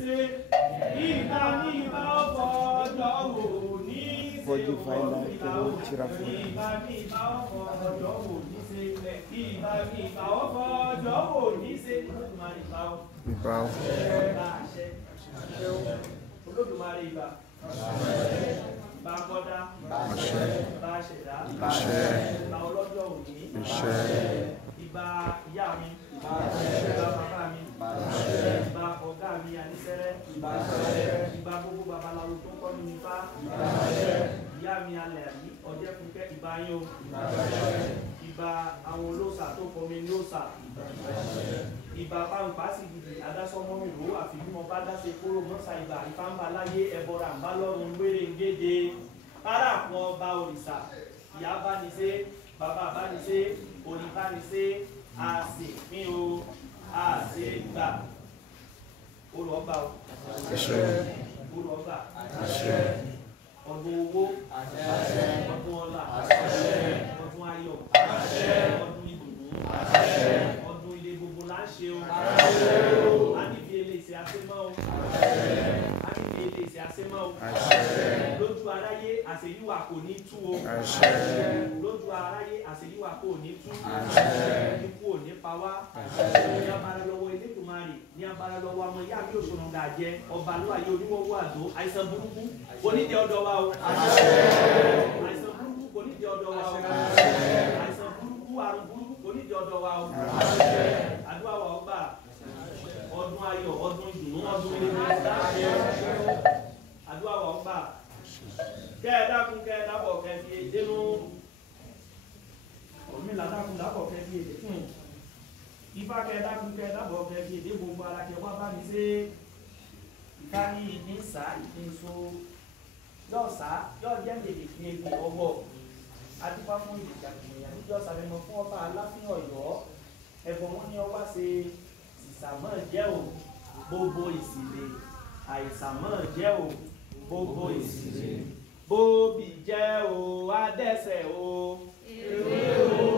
ṣe. Ìgbà ní ìbá ọ̀fọ̀jọ́ wò ní ṣe. Pode vai lá que eu vou tirar foto. Ìgbà ní ìbá ọ̀fọ̀jọ́ wò ní ṣe. Ìgbà ní ìbá ọ̀fọ̀jọ́ wò ní ṣe. Ibal. Olódùmarè ìbà. Bá kọ́dá. Bá ṣẹ̀dá. Bá ọlọ́jọ́ òní. Ìbà ìyá mi. Ìbà bàbá mi. Ìbà ọ̀gá mi àníṣẹ́rẹ́. Ìbà gbogbo babaláwo tó ń kọ́ mi nípa. Ìyá mi alẹ̀ àní ọjẹ́ fúnkẹ́ ìbà yín o. Ìbà àwọn olóòṣà tó kọ́ mi ní òòṣà. Ìbà pàǹpá sì gidi adásọmọ mi rò àfi bí mo bá dáṣe kóró mọ́sá ìbà ìfáǹbà láyé ẹbọra ń bá lọ́rùn gbére ń géde para àpọn ọba òrìṣà ìyá bá ní ṣe bàbá bá ní ṣe òní bá ní ṣe àṣẹ mi o àṣẹ gbà olùọba o olùọba ọdún owó ọdún ọlá ọdún ayọ̀ ọdún ìdùnnú ọdún ilé gbogbo là ń ṣe o a níbi eléyìí àṣemọ́ o a níbi eléyìí àṣemọ́ o lójú aráyé àṣeyíwà kò ní tú o lójú aráyé àṣeyíwà kò ní tú ikú ò ní pa wá ní abara lọ́wọ́ Elédùmarè ní abara lọ́wọ́ ọmọ ìyá mi òṣòro gàjẹ ọba ló ayé oníwọwọ àdó àìsàn burúkú onídìí ọ̀dọ̀ wa o àìsàn burúkú onídìí ọ̀dọ̀ wa o àìsàn burúkú àrùn burúkú onídìí ọ̀dọ̀ wa o àdúrà wa ọgbà ọdún ayọ̀ ọdún ìdùnnú ọdún ilé àdúrà wa ọgbà kẹ́ẹ̀dákun kẹ́ẹ̀dábọ̀ kẹ́ẹ̀fì dénú ọ̀mìnira dákun dábọ̀ kẹ́ẹ̀fì èdè fún ifá kẹ́ẹ̀dákun kẹ́ẹ̀dábọ̀ kẹ́ẹ̀fì èdè gbogbo ara kẹwàá bá mi ṣe ìfá ní ìdí ń sá ìdí ń so yóò sá yóò jẹ́ lèdè fi egbò ọwọ́ adúpá fún ìdìjà kìnìyàn níjọ́ sàrẹ́mọ fún ọba Aláàfin Ọ̀yọ́ ẹ̀bùn wọn ni ọwá ṣe ìsàmọ́ jẹ́ o gbogbo ìsìlẹ̀ àìsàmọ́ jẹ́ o gbogbo ìsìlẹ̀ bóbì jẹ́ o adẹ́sẹ̀ o ewé o